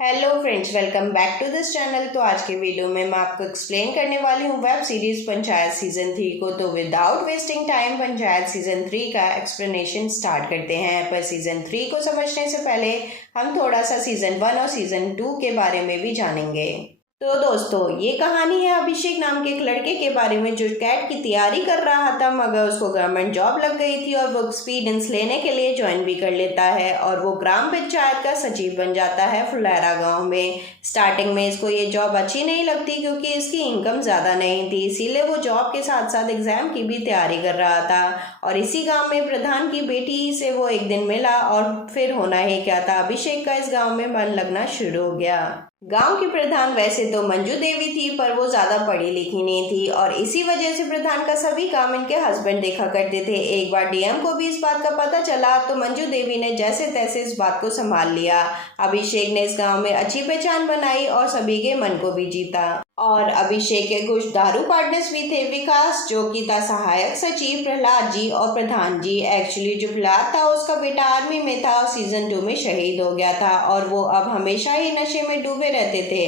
Hello friends, welcome back to this channel. तो आज के वीडियो में मैं आपको एक्सप्लेन करने वाली हूँ वेब सीरीज पंचायत सीजन 3 को। तो without wasting time panchayat season 3 का एक्सप्लेनेशन स्टार्ट करते हैं। पर सीजन 3 को समझने से पहले हम थोड़ा सा सीजन 1 और सीजन 2 के बारे में भी जानेंगे। तो दोस्तों, ये कहानी है अभिषेक नाम के एक लड़के के बारे में जो कैट की तैयारी कर रहा था, मगर उसको गवर्नमेंट जॉब लग गई थी और वो एक्सपीरियंस लेने के लिए ज्वाइन भी कर लेता है और वो ग्राम पंचायत का सचिव बन जाता है फुलेरा गांव में। स्टार्टिंग में इसको ये जॉब अच्छी नहीं लगती क्योंकि इसकी इनकम ज़्यादा नहीं थी, इसीलिए वो जॉब के साथ साथ एग्जाम की भी तैयारी कर रहा था। और इसी गाँव में प्रधान की बेटी से वो एक दिन मिला और फिर होना ही क्या था, अभिषेक का इस गाँव में मन लगना शुरू हो गया। गांव की प्रधान वैसे तो मंजू देवी थी, पर वो ज्यादा पढ़ी लिखी नहीं थी और इसी वजह से प्रधान का सभी काम इनके हस्बैंड देखा करते थे। एक बार डीएम को भी इस बात का पता चला तो मंजू देवी ने जैसे तैसे इस बात को संभाल लिया। अभिषेक ने इस गांव में अच्छी पहचान बनाई और सभी के मन को भी जीता। और अभिषेक के कुछ दारू पार्टनर्स भी थे, विकास जो कि था सहायक सचिव, प्रहलाद जी और प्रधान जी। एक्चुअली जो प्रहलाद था उसका बेटा आर्मी में था और सीजन 2 में शहीद हो गया था और वो अब हमेशा ही नशे में डूबे रहते थे।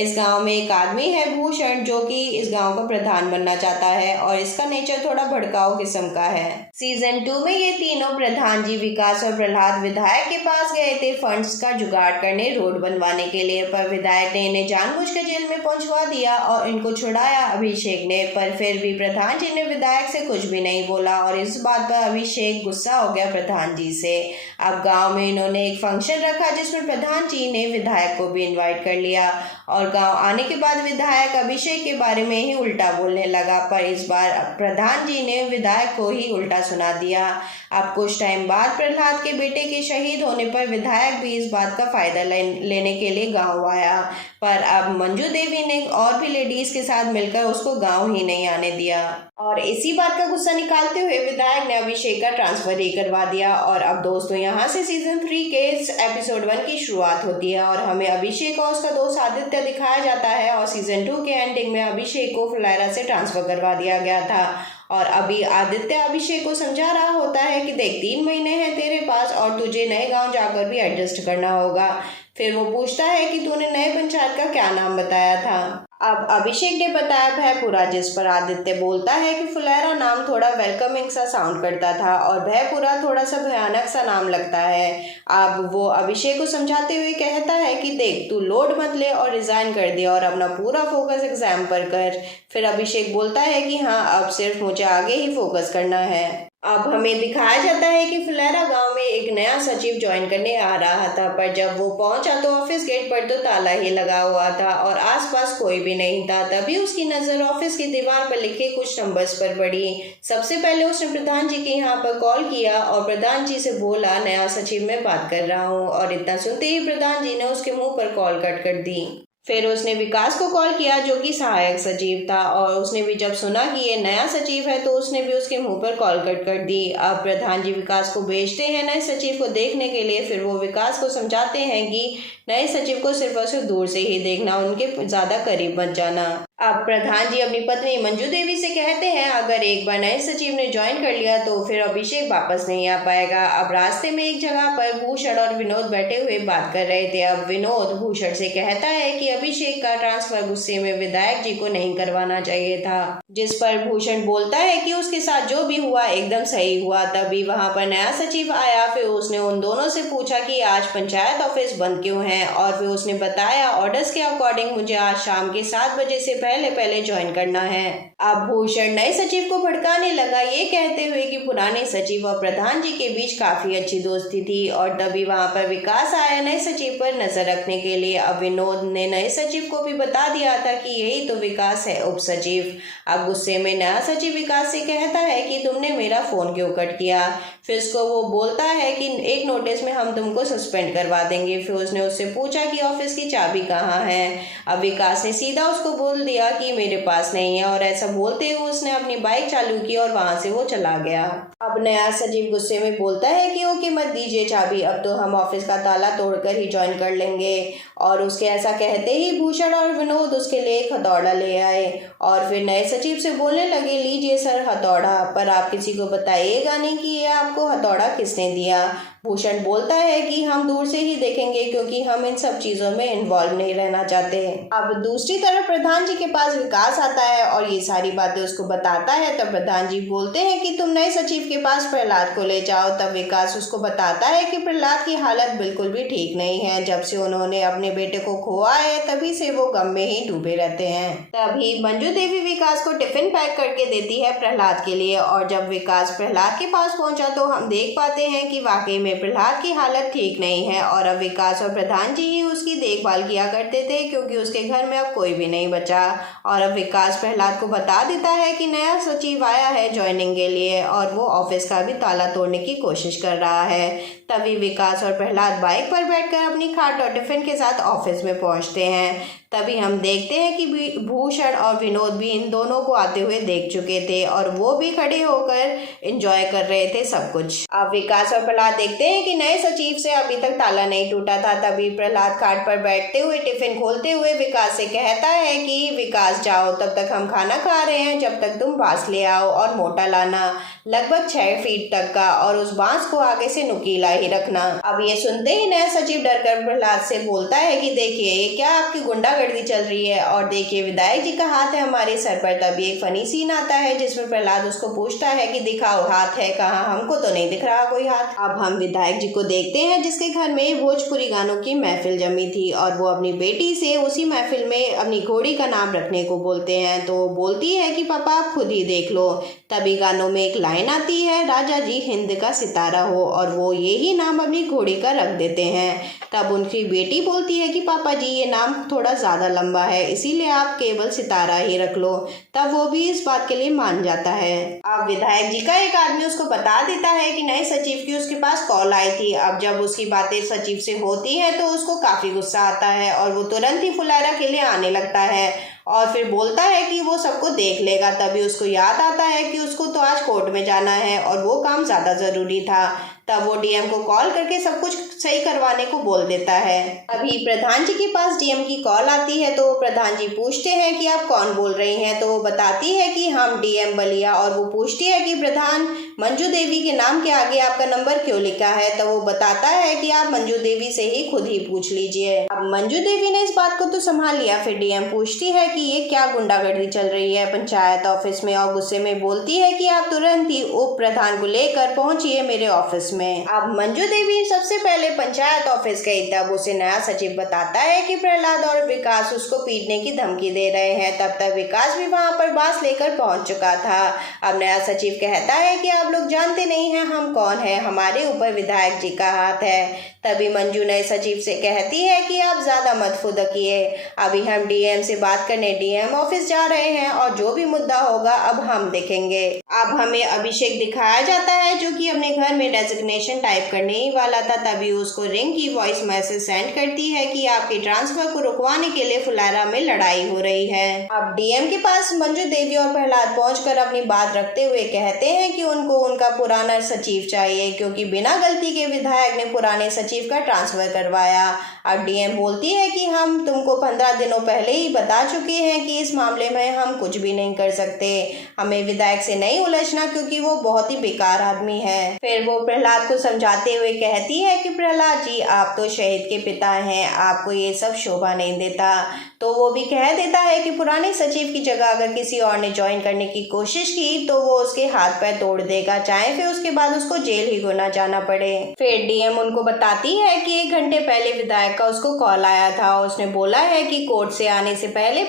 इस गांव में एक आदमी है भूषण, जो कि इस गांव का प्रधान बनना चाहता है और इसका नेचर थोड़ा भड़काऊ किस्म का है। सीजन 2 में ये तीनों, प्रधान जी, विकास और प्रहलाद, विधायक के पास गए थे फंड्स का जुगाड़ करने रोड बनवाने के लिए, पर विधायक ने इन्हें जानबूझकर जेल में पहुंचवा दिया और इनको छुड़ाया अभिषेक ने। पर फिर भी प्रधान जी ने विधायक से कुछ भी नहीं बोला और इस बात पर अभिषेक गुस्सा हो गया प्रधान जी से। अब गांव में इन्होंने एक फंक्शन रखा जिसमें प्रधान जी ने विधायक को भी इनवाइट कर लिया और गांव आने के बाद विधायक अभिषेक के बारे में ही उल्टा बोलने लगा, पर इस बार प्रधान जी ने विधायक को ही उल्टा सुना दिया। अब कुछ टाइम बाद प्रहलाद के बेटे के शहीद होने पर विधायक भी इस बात का फायदा लेने के लिए गांव आया, पर अब मंजू देवी ने और भी लेडीज के साथ मिलकर उसको गांव ही नहीं आने दिया और इसी बात का गुस्सा निकालते हुए विधायक ने अभिषेक का ट्रांसफर ही करवा दिया। और अब दोस्तों, यहाँ से सीजन 3 के एपिसोड 1 की शुरुआत होती है और हमें अभिषेक और उसका दोस्त आदित्य दिखाया जाता है और सीजन 2 के एंडिंग में अभिषेक को फुलेरा से ट्रांसफर करवा दिया गया था। और अभी आदित्य अभिषेक को समझा रहा होता है कि देख, 3 महीने हैं तेरे पास और तुझे नए गांव जाकर भी एडजस्ट करना होगा। फिर वो पूछता है कि तूने नए पंचायत का क्या नाम बताया था। अब अभिषेक ने बताया भयपुरा, जिस पर आदित्य बोलता है कि फुलेरा नाम थोड़ा वेलकमिंग सा साउंड करता था और भयपुरा थोड़ा सा भयानक सा नाम लगता है। अब वो अभिषेक को समझाते हुए कहता है कि देख, तू लोड मत ले और रिजाइन कर दे और अपना पूरा फोकस एग्जाम पर कर। फिर अभिषेक बोलता है कि हाँ, अब सिर्फ मुझे आगे ही फोकस करना है। अब हमें दिखाया जाता है कि फुलेरा गांव में एक नया सचिव ज्वाइन करने आ रहा था, पर जब वो पहुंचा तो ऑफिस गेट पर तो ताला ही लगा हुआ था और आसपास कोई भी नहीं था। तभी उसकी नजर ऑफिस की दीवार पर लिखे कुछ नंबर्स पर पड़ी। सबसे पहले उसने प्रधान जी के यहाँ पर कॉल किया और प्रधान जी से बोला, नया सचिव मैं बात कर रहा हूँ। और इतना सुनते ही प्रधान जी ने उसके मुंह पर कॉल कट कर दी। फिर उसने विकास को कॉल किया जो कि सहायक सचिव था और उसने भी जब सुना कि ये नया सचिव है तो उसने भी उसके मुंह पर कॉल कट कर दी। अब प्रधान जी विकास को भेजते हैं नए सचिव को देखने के लिए। फिर वो विकास को समझाते हैं कि नए सचिव को सिर्फ और सिर्फ दूर से ही देखना, उनके ज्यादा करीब मत जाना। अब प्रधान जी अपनी पत्नी मंजू देवी से कहते हैं अगर एक बार नए सचिव ने ज्वाइन कर लिया तो फिर अभिषेक वापस नहीं आ पाएगा। अब रास्ते में एक जगह पर भूषण और विनोद बैठे हुए बात कर रहे थे। अब विनोद भूषण से कहता है कि अभिषेक का ट्रांसफर गुस्से में विधायक जी को नहीं करवाना चाहिए था, जिस पर भूषण बोलता है कि उसके साथ जो भी हुआ एकदम सही हुआ। तभी वहां पर नया सचिव आया। फिर उसने उन दोनों से पूछा कि आज पंचायत ऑफिस बंद क्यों है और फिर उसने बताया ऑर्डर्स के अकॉर्डिंग मुझे आज शाम के 7 बजे से पहले ज्वाइन करना है। अब भूषण नए सचिव को भड़काने लगा, ये कहते हुए कि पुराने सचिव और प्रधान जी के बीच काफी अच्छी दोस्ती थी। और तभी वहां पर विकास आया नए सचिव पर नजर रखने के लिए। अब विनोद ने नए सचिव को भी बता दिया था कि यही तो विकास है, उप सचिव। अब गुस्से में नया सचिव विकास से कहता है कि तुमने मेरा फोन क्यों कट किया। फिर उसको वो बोलता है कि एक नोटिस में हम तुमको सस्पेंड करवा देंगे। फिर उसने उससे पूछा कि ऑफिस की चाबी कहाँ है। अब विकास ने सीधा उसको बोल दिया कि मेरे पास नहीं है और ऐसा बोलते हुए उसने अपनी बाइक चालू की और वहां से वो चला गया। अब नया सचिव गुस्से में बोलता है कि ओके, मत दीजिए चाबी, अब तो हम ऑफिस का ताला तोड़कर ही ज्वाइन कर लेंगे। और उसके ऐसा कहते ही भूषण और विनोद उसके लिए एक हथौड़ा ले आए और फिर नए सचिव से बोलने लगे, लीजिए सर हथौड़ा, पर आप किसी को बताइएगा नहीं कि ये आपको हथौड़ा किसने दिया। भूषण बोलता है कि हम दूर से ही देखेंगे क्योंकि हम इन सब चीजों में इन्वॉल्व नहीं रहना चाहते। अब दूसरी तरफ प्रधान जी के पास विकास आता है और ये सारी बातें उसको बताता है। तब प्रधान जी बोलते हैं कि तुम नए सचिव के पास प्रहलाद को ले जाओ। तब विकास उसको बताता है कि प्रहलाद की हालत बिल्कुल भी ठीक नहीं है। जब से उन्होंने अपने बेटे को खोआ है तभी से वो गम में ही डूबे रहते हैं। तभी मंजू देवी विकास को टिफिन पैक करके देती है प्रहलाद के लिए, और जब विकास प्रहलाद के पास पहुंचा तो हम देख पाते हैं कि वाकई में प्रहलाद की हालत ठीक नहीं है और अब विकास और प्रधान जी ही उसकी देखभाल किया करते थे क्योंकि उसके घर में अब कोई भी नहीं बचा। और अब विकास प्रहलाद को बता देता है कि नया सचिव आया है ज्वाइनिंग के लिए और वो ऑफिस का भी ताला तोड़ने की कोशिश कर रहा है। तभी विकास और प्रहलाद बाइक पर बैठकर अपनी खाट और टिफिन के साथ ऑफिस में पहुंचते हैं। तभी हम देखते हैं कि भूषण और विनोद भी इन दोनों को आते हुए देख चुके थे और वो भी खड़े होकर एंजॉय कर रहे थे सब कुछ। अब विकास और प्रहलाद देखते हैं कि नए सचिव से अभी तक ताला नहीं टूटा था। तभी प्रहलाद खाट पर बैठते हुए टिफिन खोलते हुए विकास से कहता है कि विकास जाओ, तब तक हम खाना खा रहे हैं, जब तक तुम बांस ले आओ और मोटा लाना, लगभग 6 फीट तक का, और उस बांस को आगे से नुकीला ही रखना। अब ये सुनते ही नया सचिव डरकर प्रहलाद से बोलता है कि देखिए ये क्या आपकी गुंडागर्दी चल रही है, और देखिए विधायक जी का हाथ है हमारे सर पर। तभी एक फनी सीन आता है जिसमें प्रहलाद उसको पूछता है कि दिखाओ हाथ है कहाँ, हमको तो नहीं दिख रहा कोई हाथ। अब हम विधायक जी को देखते हैं जिसके घर में भोजपुरी गानों की महफिल जमी थी और वो अपनी बेटी से उसी महफिल में अपनी घोड़ी का नाम रखने को बोलते हैं। तो बोलती है कि पापा आप खुद ही देख लो। तभी गानों में एक लाइन आती है, राजा जी हिंद का सितारा हो, और वो यही नाम अपनी घोड़ी का रख देते हैं। तब उनकी बेटी बोलती है कि पापा जी ये नाम थोड़ा ज्यादा लंबा है, इसीलिए आप केवल सितारा ही रख लो। तब वो भी इस बात के लिए मान जाता है। अब विधायक जी का एक आदमी उसको बता देता है कि नए सचिव की उसके पास कॉल आई थी। अब जब उसकी बातें सचिव से होती है तो उसको काफी गुस्सा आता है और वो तुरंत ही फुलेरा के लिए आने लगता है और फिर बोलता है कि वो सबको देख लेगा। तभी उसको याद आता है कि उसको तो आज कोर्ट में जाना है और वो काम ज़्यादा ज़रूरी था। तब वो डीएम को कॉल करके सब कुछ सही करवाने को बोल देता है। अभी प्रधान जी के पास डीएम की कॉल आती है तो प्रधान जी पूछते हैं कि आप कौन बोल रही हैं। तो वो बताती है कि हम डीएम बलिया, और वो पूछती है कि प्रधान मंजू देवी के नाम के आगे आपका नंबर क्यों लिखा है। तो वो बताता है कि आप मंजू देवी से ही खुद ही पूछ लीजिए। अब मंजू देवी ने इस बात को तो संभाल लिया। फिर डीएम पूछती है कि ये क्या गुंडागर्दी चल रही है पंचायत ऑफिस में, और गुस्से में बोलती है कि आप तुरंत ही उप प्रधान को लेकर पहुंचिए मेरे ऑफिस में। अब मंजू देवी सबसे पहले पंचायत ऑफिस गई। तब उसे नया सचिव बताता है कि प्रहलाद और विकास उसको पीटने की धमकी दे रहे हैं। तब तक विकास भी वहां पर बांस लेकर पहुंच चुका था। अब नया सचिव कहता है कि आप लोग जानते नहीं हैं हम कौन है, हमारे ऊपर विधायक जी का हाथ है। तभी मंजू नए सचिव से कहती है कि आप ज्यादा मत फुदकिए, अभी हम डीएम से बात करने डीएम ऑफिस जा रहे हैं और जो भी मुद्दा होगा अब हम देखेंगे। अब हमें अभिषेक दिखाया जाता है जो कि अपने घर में डेजिग्नेशन टाइप करने ही वाला था। तभी उसको रिंग की वॉइस मैसेज सेंड करती है कि आपके ट्रांसफर को रुकवाने के लिए फुलेरा में लड़ाई हो रही है। अब डीएम के पास मंजू देवी और प्रहलाद पहुंचकर अपनी बात रखते हुए कहते हैं कि उनको उनका पुराना सचिव चाहिए क्योंकि बिना गलती के विधायक ने पुराने सचिव का ट्रांसफर करवाया। अब डीएम बोलती है कि हम तुमको 15 दिनों पहले ही बता चुके हैं कि इस मामले में हम कुछ भी नहीं कर सकते, हमें विधायक से नहीं उलझना क्योंकि वो बहुत ही बेकार आदमी है। फिर वो प्रहलाद को समझाते हुए कहती है कि प्रहलाद जी आप तो शहीद के पिता हैं, आपको ये सब शोभा नहीं देता। तो वो भी कह देता है कि पुराने सचिव की जगह अगर किसी और ने ज्वाइन करने की कोशिश की तो वो उसके हाथ पैर तोड़ देगा, चाहे फिर उसके बाद उसको जेल ही होना जाना पड़े। फिर डीएम उनको बताती है कि 1 घंटे पहले विधायक का उसको कॉल आया था। उसने बोला है कि कोर्ट से आने से पहले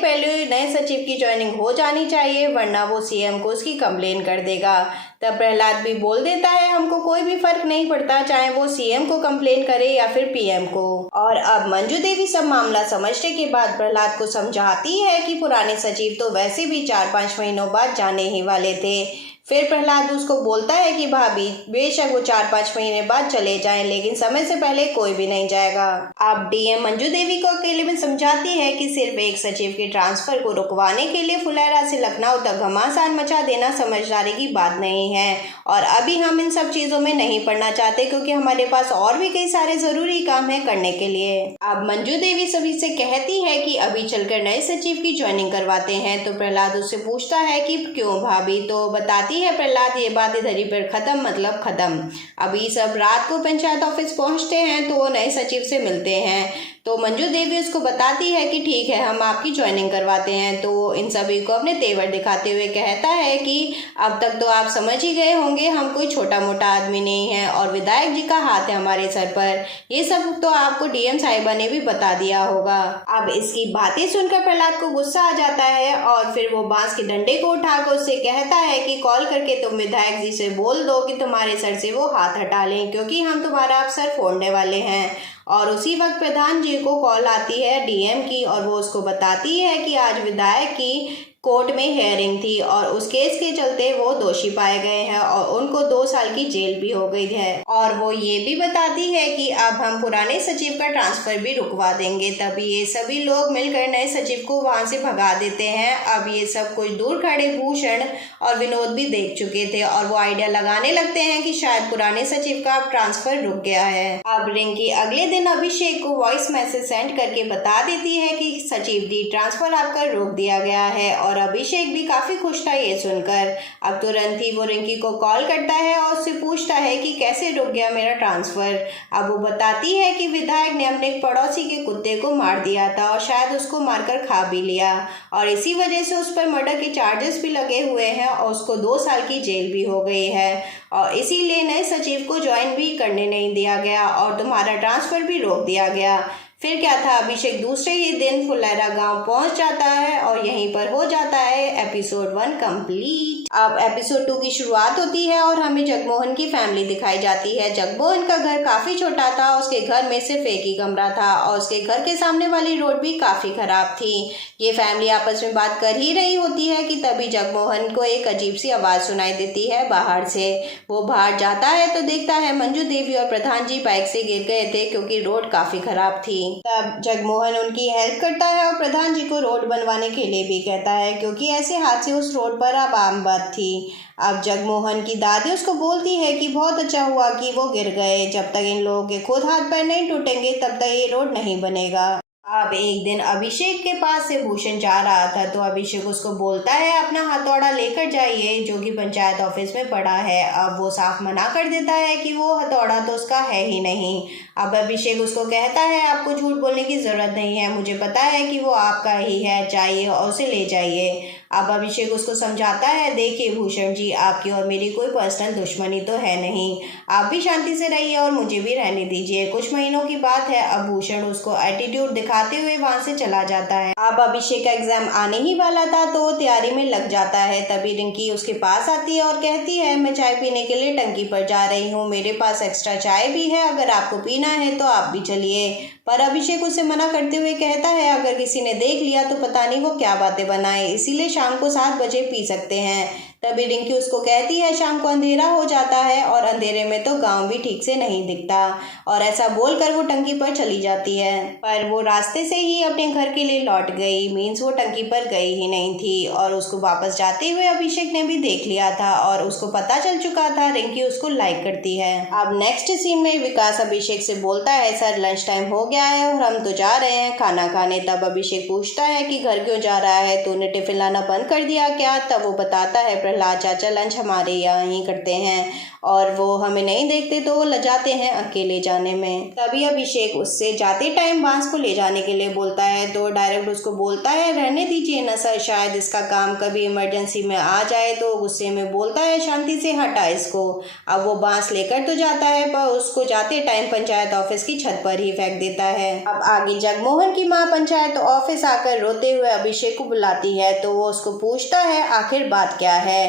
नए सचिव की ज्वाइनिंग हो जानी चाहिए वरना वो सीएम को उसकी कंप्लेन कर देगा। तब प्रहलाद भी बोल देता है हमको कोई भी फर्क नहीं पड़ता, चाहे वो सीएम को कंप्लेन करे या फिर पीएम को। और अब मंजू देवी सब मामला समझने के बाद प्रहलाद को समझाती है कि पुराने सचिव तो वैसे भी 4-5 महीनों बाद जाने ही वाले थे। फिर प्रहलाद उसको बोलता है कि भाभी बेशक वो 4-5 महीने बाद चले जाएं लेकिन समय से पहले कोई भी नहीं जाएगा। अब डीएम मंजू देवी को अकेले में समझाती है कि सिर्फ एक सचिव के ट्रांसफर को रुकवाने के लिए फुलेरा से लखनऊ तक घमासान मचा देना समझदारी की बात नहीं है और अभी हम इन सब चीजों में नहीं पड़ना चाहते क्योंकि हमारे पास और भी कई सारे जरूरी काम है करने के लिए। अब मंजू देवी सभी से कहती है कि अभी चलकर नए सचिव की ज्वाइनिंग करवाते हैं। तो प्रहलाद उससे पूछता है कि क्यों भाभी, तो बताती बताती है प्रहलाद ये बात इधर ही पर खत्म, मतलब खत्म। अभी सब रात को पंचायत ऑफिस पहुंचते हैं तो वो नए सचिव से मिलते हैं। तो मंजू देवी उसको बताती है कि ठीक है, हम आपकी ज्वाइनिंग करवाते हैं। तो इन सभी को अपने तेवर दिखाते हुए कहता है कि अब तक तो आप समझ ही गए होंगे हम कोई छोटा मोटा आदमी नहीं है और विधायक जी का हाथ है हमारे सर पर। ये सब तो आपको डीएम साहिबा ने भी बता दिया होगा। अब इसकी बातें सुनकर प्रहलाद को गुस्सा आ जाता है और फिर वो बांस के डंडे को उठाकर उससे कहता है कि कॉल करके तुम विधायक जी से बोल दो कि तुम्हारे सर से वो हाथ हटा लें, क्योंकि हम तुम्हारा अब सर फोड़ने वाले हैं। और उसी वक्त प्रधान जी को कॉल आती है डीएम की और वो उसको बताती है कि आज विधायक की कोर्ट में हेयरिंग थी और उस केस के चलते वो दोषी पाए गए हैं और उनको 2 साल की जेल भी हो गई है। और वो ये भी बताती है कि अब हम पुराने सचिव का ट्रांसफर भी रुकवा देंगे। तभी ये सभी लोग मिलकर नए सचिव को वहां से भगा देते हैं। अब ये सब कुछ दूर खड़े भूषण और विनोद भी देख चुके थे और वो आइडिया लगाने लगते हैं कि शायद पुराने सचिव का ट्रांसफर रुक गया है। अब रिंकी अगले दिन अभिषेक को वॉइस मैसेज सेंड करके बता देती है कि सचिव दी ट्रांसफर आपका रोक दिया गया है और अभिषेक भी काफी खुश था ये सुनकर। अब तुरंत ही वो रिंकी को कॉल करता है और उससे पूछता है कि कैसे रुक गया मेरा ट्रांसफर। अब वो बताती है कि विधायक ने अपने पड़ोसी के कुत्ते को मार दिया था और शायद उसको मारकर खा भी लिया और इसी वजह से उस पर मर्डर के चार्जेस भी लगे हुए हैं और उसको 2 साल की जेल भी हो गई है और इसीलिए नए सचिव को ज्वाइन भी करने नहीं दिया गया और तुम्हारा ट्रांसफर भी रोक दिया गया। फिर क्या था, अभिषेक दूसरे ही दिन फुलेरा गांव पहुंच जाता है और यहीं पर हो जाता है एपिसोड 1 कंप्लीट। अब एपिसोड 2 की शुरुआत होती है और हमें जगमोहन की फैमिली दिखाई जाती है। जगमोहन का घर काफी छोटा था, उसके घर में सिर्फ एक ही कमरा था और उसके घर के सामने वाली रोड भी काफी खराब थी। ये फैमिली आपस में बात कर ही रही होती है कि तभी जगमोहन को एक अजीब सी आवाज सुनाई देती है बाहर से। वो बाहर जाता है तो देखता है मंजू देवी और प्रधान जी बाइक से गिर गए थे क्योंकि रोड काफी खराब थी। तब जगमोहन उनकी हेल्प करता है और प्रधान जी को रोड बनवाने के लिए भी कहता है क्योंकि ऐसे हादसे उस रोड पर अब आम बात थी। अब जगमोहन की दादी उसको बोलती है कि बहुत अच्छा हुआ कि वो गिर गए, जब तक इन लोगों के खुद हाथ पैर नहीं टूटेंगे तब तक ये रोड नहीं बनेगा। अब एक दिन अभिषेक के पास से भूषण जा रहा था तो अभिषेक उसको बोलता है अपना हथौड़ा लेकर जाइए जो कि पंचायत ऑफिस में पड़ा है। अब वो साफ मना कर देता है कि वो हथौड़ा तो उसका है ही नहीं। अब अभिषेक उसको कहता है आपको झूठ बोलने की जरूरत नहीं है, मुझे पता है कि वो आपका ही है, चाहिए और उसे ले जाइए। अब अभिषेक उसको समझाता है देखिए भूषण जी, आपकी और मेरी कोई पर्सनल दुश्मनी तो है नहीं, आप भी शांति से रहिए और मुझे भी रहने दीजिए, कुछ महीनों की बात है। अब भूषण उसको एटीट्यूड दिखाते हुए वहां से चला जाता है। अब अभिषेक का एग्जाम आने ही वाला था तो तैयारी में लग जाता है। तभी रिंकी उसके पास आती है और कहती है मैं चाय पीने के लिए टंकी पर जा रही हूँ, मेरे पास एक्स्ट्रा चाय भी है, अगर आपको पीना है तो आप भी चलिए। पर अभिषेक उसे मना करते हुए कहता है अगर किसी ने देख लिया तो पता नहीं वो क्या बातें बनाए, इसीलिए शाम को 7 बजे पी सकते हैं। तभी रिंकी उसको कहती है शाम को अंधेरा हो जाता है और अंधेरे में तो गांव भी ठीक से नहीं दिखता और ऐसा बोलकर वो टंकी पर चली जाती है। पर वो रास्ते से ही अपने घर के लिए लौट गई, मीन्स वो टंकी पर गई ही नहीं थी और उसको वापस जाते हुए अभिषेक ने भी देख लिया था और उसको पता चल चुका था रिंकी उसको लाइक करती है। अब नेक्स्ट सीन में विकास अभिषेक से बोलता है सर लंच टाइम हो गया है और हम तो जा रहे हैं खाना खाने। तब अभिषेक पूछता है कि घर क्यों जा रहा है, तूने टिफिन लाना बंद कर दिया क्या? तब वो बताता है प्रहलाद चाचा लंच हमारे यहाँ ही करते हैं और वो हमें नहीं देखते तो वो लजाते हैं अकेले जाने में। तभी अभिषेक उससे जाते टाइम बांस को ले जाने के लिए बोलता है तो डायरेक्ट उसको बोलता है रहने दीजिए ना सर, शायद इसका काम कभी इमरजेंसी में आ जाए। तो गुस्से में बोलता है शांति से हटा इसको। अब वो बांस लेकर तो जाता है पर उसको जाते टाइम पंचायत ऑफिस की छत पर ही फेंक देता है। अब आगे जगमोहन की माँ पंचायत ऑफिस आकर रोते हुए अभिषेक को बुलाती है तो वो उसको पूछता है आखिर बात क्या है।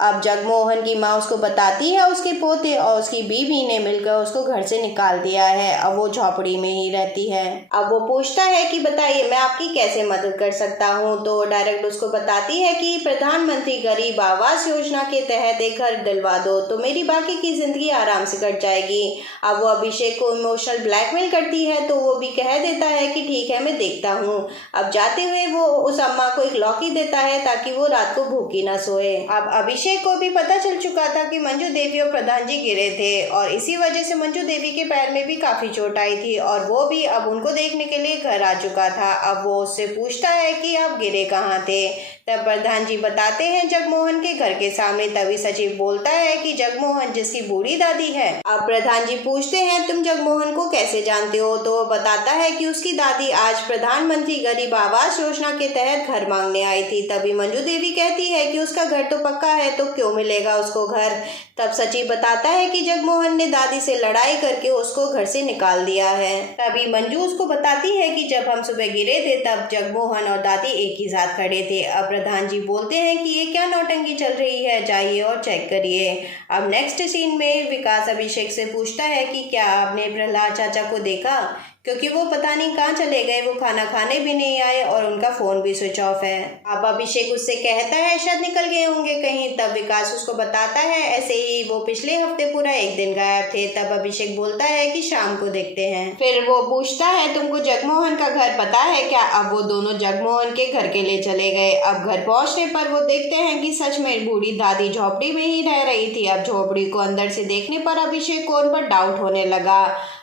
अब जगमोहन की माँ उसको बताती है उसके पोते और उसकी बीवी ने मिलकर उसको घर से निकाल दिया है, अब वो झोपड़ी में ही रहती है। अब वो पूछता है कि बताइए मैं आपकी कैसे मदद कर सकता हूँ। तो डायरेक्ट उसको बताती है कि प्रधानमंत्री गरीब आवास योजना के तहत एक घर दिलवा दो तो मेरी बाकी की जिंदगी आराम से कट जाएगी। अब वो अभिषेक को इमोशनल ब्लैकमेल करती है तो वो भी कह देता है कि ठीक है मैं देखता हूँ। अब जाते हुए वो उस अम्मा को एक लौकी देता है ताकि वो रात को भूखी ना सोए। अब अभिषेक अभिषेक को भी पता चल चुका था कि मंजू देवी और प्रधान जी गिरे थे और इसी वजह से मंजू देवी के पैर में भी काफी चोट आई थी और वो भी अब उनको देखने के लिए घर आ चुका था। अब वो उससे पूछता है कि आप गिरे कहाँ थे। तब प्रधान जी बताते हैं जगमोहन के घर के सामने। तभी सचिव बोलता है कि जगमोहन जिसकी बूढ़ी दादी है। अब प्रधान जी पूछते हैं तुम जगमोहन को कैसे जानते हो, तो वो बताता है कि उसकी दादी आज प्रधानमंत्री गरीब आवास योजना के तहत घर मांगने आई थी। तभी मंजू देवी कहती है कि उसका घर तो पक्का है तो क्यों मिलेगा उसको घर। तब सचिव बताता है कि जगमोहन ने दादी से लड़ाई करके उसको घर से निकाल दिया है। तभी मंजू उसको बताती है कि जब हम सुबह गिरे थे तब जगमोहन और दादी एक ही साथ खड़े थे। अब प्रधान जी बोलते हैं कि ये क्या नौटंकी चल रही है, जाइए और चेक करिए। अब नेक्स्ट सीन में विकास अभिषेक से पूछता है कि क्या आपने प्रहलाद चाचा को देखा, क्योंकि वो पता नहीं कहाँ चले गए, वो खाना खाने भी नहीं आए और उनका फोन भी स्विच ऑफ है। अब अभिषेक उससे कहता है शायद निकल गए होंगे कहीं। तब विकास उसको बताता है ऐसे ही वो पिछले हफ्ते पूरा एक दिन गायब थे। तब अभिषेक बोलता है कि शाम को देखते हैं। फिर वो पूछता है तुमको जगमोहन का घर पता है क्या। अब वो दोनों जगमोहन के घर के लिए चले गए। अब घर पहुंचने पर वो देखते हैं कि सच में बूढ़ी दादी झोपड़ी में ही रह रही थी। अब झोपड़ी को अंदर से देखने पर अभिषेक को उन पर डाउट होने लगा।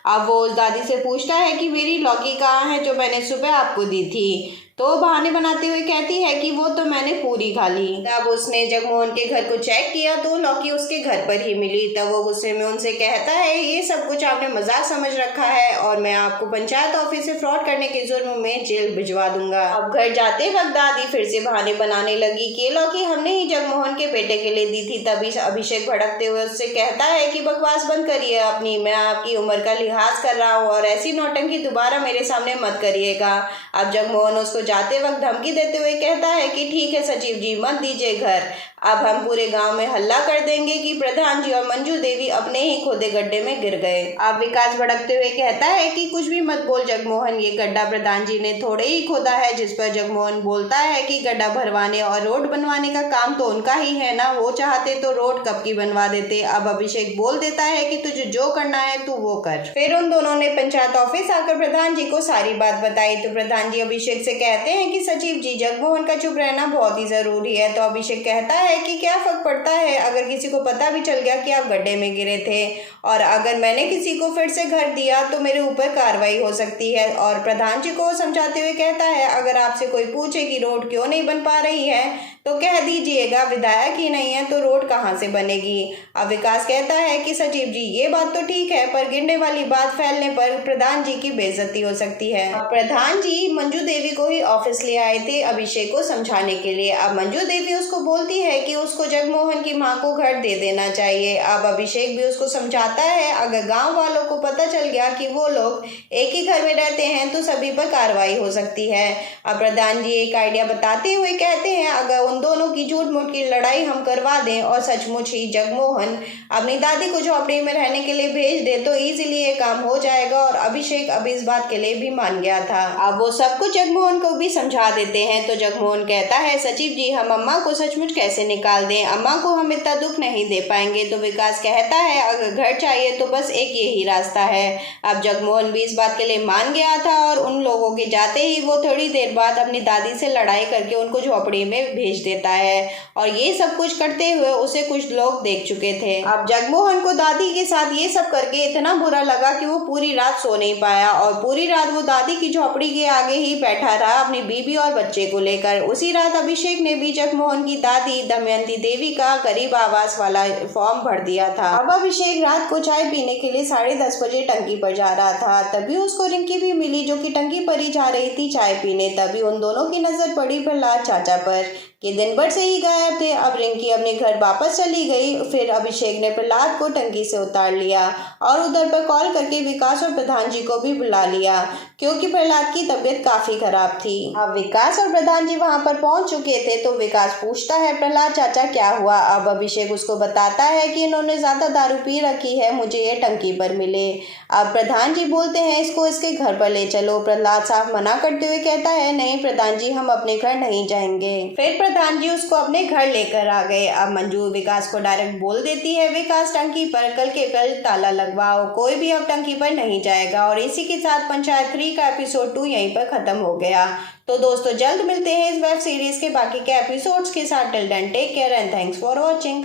अब वो उस दादी से पूछता है कि मेरी लौकी कहाँ है जो मैंने सुबह आपको दी थी। तो बहाने बनाते हुए कहती है कि वो तो मैंने पूरी खा ली। तब उसने जगमोहन के घर को चेक किया तो लौकी उसके घर पर ही मिली। तब वो गुस्से में उनसे कहता है ये सब कुछ आपने मजाक समझ रखा है और मैं आपको पंचायत ऑफिस से फ्रॉड करने के जुर्म में जेल भिजवा दूंगा। अब घर जाते वक्त दादी फिर से बहाने बनाने लगी कि लौकी हमने ही जगमोहन के बेटे के लिए दी थी। तभी अभिषेक भड़कते हुए उससे कहता है कि बकवास बंद करिए अपनी, मैं आपकी उम्र का लिहाज कर रहा हूँ और ऐसी नौटंकी दोबारा मेरे सामने मत करिएगा। अब जगमोहन उसको जाते वक्त धमकी देते हुए कहता है कि ठीक है सचिव जी, मत दीजिए घर, अब हम पूरे गांव में हल्ला कर देंगे कि प्रधान जी और मंजू देवी अपने ही खोदे गड्ढे में गिर गए। अब विकास भड़कते हुए कहता है कि कुछ भी मत बोल जगमोहन, ये गड्ढा प्रधान जी ने थोड़े ही खोदा है। जिस पर जगमोहन बोलता है कि गड्ढा भरवाने और रोड बनवाने का काम तो उनका ही है ना, वो चाहते तो रोड कब की बनवा देते। अब अभिषेक बोल देता है कि तुझे जो करना है तू वो कर। फिर उन दोनों ने पंचायत ऑफिस आकर प्रधान जी को सारी बात बताई। तो प्रधान जी अभिषेक से कहते हैं कि सचिव जी जगमोहन का चुप रहना बहुत ही जरूरी है। तो अभिषेक कहता है कि क्या फर्क पड़ता है अगर किसी को पता भी चल गया कि आप गड्ढे में गिरे थे, और अगर मैंने किसी को फिर से घर दिया तो मेरे ऊपर कार्रवाई हो सकती है। और प्रधान जी को समझाते हुए कहता है अगर आपसे कोई पूछे कि रोड क्यों नहीं बन पा रही है तो कह दीजिएगा विधायक ही नहीं है तो रोड कहाँ से बनेगी। अब विकास कहता है कि सचिव जी ये बात तो ठीक है पर गिरने वाली बात फैलने पर प्रधान जी की बेइज्जती हो सकती है। प्रधान जी मंजू देवी को ही ऑफिस ले आए थे अभिषेक को समझाने के लिए। अब मंजू देवी उसको बोलती है कि उसको जगमोहन की माँ को घर दे देना चाहिए। अब अभिषेक भी उसको समझाता है अगर गांव वालों को पता चल गया कि वो लोग एक ही घर में रहते हैं तो सभी पर कार्रवाई हो सकती है। अब प्रधान जी एक आइडिया बताते हुए कहते हैं अगर उन दोनों की झूठ मूठ की लड़ाई हम करवा दें और सचमुच ही जगमोहन अपनी दादी को झोपड़ी में रहने के लिए भेज दे तो इजीली ये काम हो जाएगा। और अभिषेक अब इस बात के लिए भी मान गया था। अब वो सब कुछ जगमोहन को भी समझा देते हैं। तो जगमोहन कहता है सचिव जी हम अम्मा को सचमुच कैसे निकाल दें, अम्मा को हम इतना दुख नहीं दे पाएंगे। तो विकास कहता है अगर घर चाहिए तो बस एक यही रास्ता है। अब जगमोहन भी इस बात के लिए मान गया था और उन लोगों के जाते ही वो थोड़ी देर बाद अपनी दादी से लड़ाई करके उनको झोपड़ी में भेज देता है। और ये सब कुछ करते हुए उसे कुछ लोग देख चुके थे। अब जगमोहन को दादी के साथ ये सब करके इतना बुरा लगा कि वो पूरी रात सो नहीं पाया और पूरी रात वो दादी की झोपड़ी के आगे ही बैठा रहा अपनी बीबी और बच्चे को लेकर। उसी रात अभिषेक ने भी जगमोहन की दादी दमयंती देवी का गरीब आवास वाला फॉर्म भर दिया था। अब अभिषेक रात को चाय पीने के लिए 10:30 बजे टंकी पर जा रहा था। तभी उसको रिंकी भी मिली जो कि टंकी पर ही जा रही थी चाय पीने। तभी उन दोनों की नजर पड़ी प्रहलाद चाचा पर कि दिन भर से ही गायब थे। अब रिंकी अपने घर वापस चली गई। फिर अभिषेक ने प्रहलाद को टंकी से उतार लिया और उधर पर कॉल करके विकास और प्रधान जी को भी बुला लिया क्योंकि प्रहलाद की तबीयत काफी खराब थी। अब विकास और प्रधान जी वहां पर पहुंच चुके थे। तो विकास पूछता है प्रहलाद चाचा क्या हुआ। अब अभिषेक उसको बताता है कि इन्होंने ज्यादा दारू पी रखी है, मुझे ये टंकी पर मिले। अब प्रधान जी बोलते हैं इसको इसके घर पर ले चलो। प्रहलाद साफ मना करते हुए कहता है नहीं प्रधान जी हम अपने घर नहीं जाएंगे। फिर प्रधान जी उसको अपने घर लेकर आ गए। अब मंजू विकास को डायरेक्ट बोल देती है विकास टंकी पर कल के कल ताला लगवाओ, कोई भी अब टंकी पर नहीं जाएगा। और इसी के साथ पंचायत 3 का एपिसोड 2 यहीं पर खत्म हो गया। तो दोस्तों जल्द मिलते हैं इस वेब सीरीज के बाकी के एपिसोड्स के साथ। Till then take care and thanks for watching.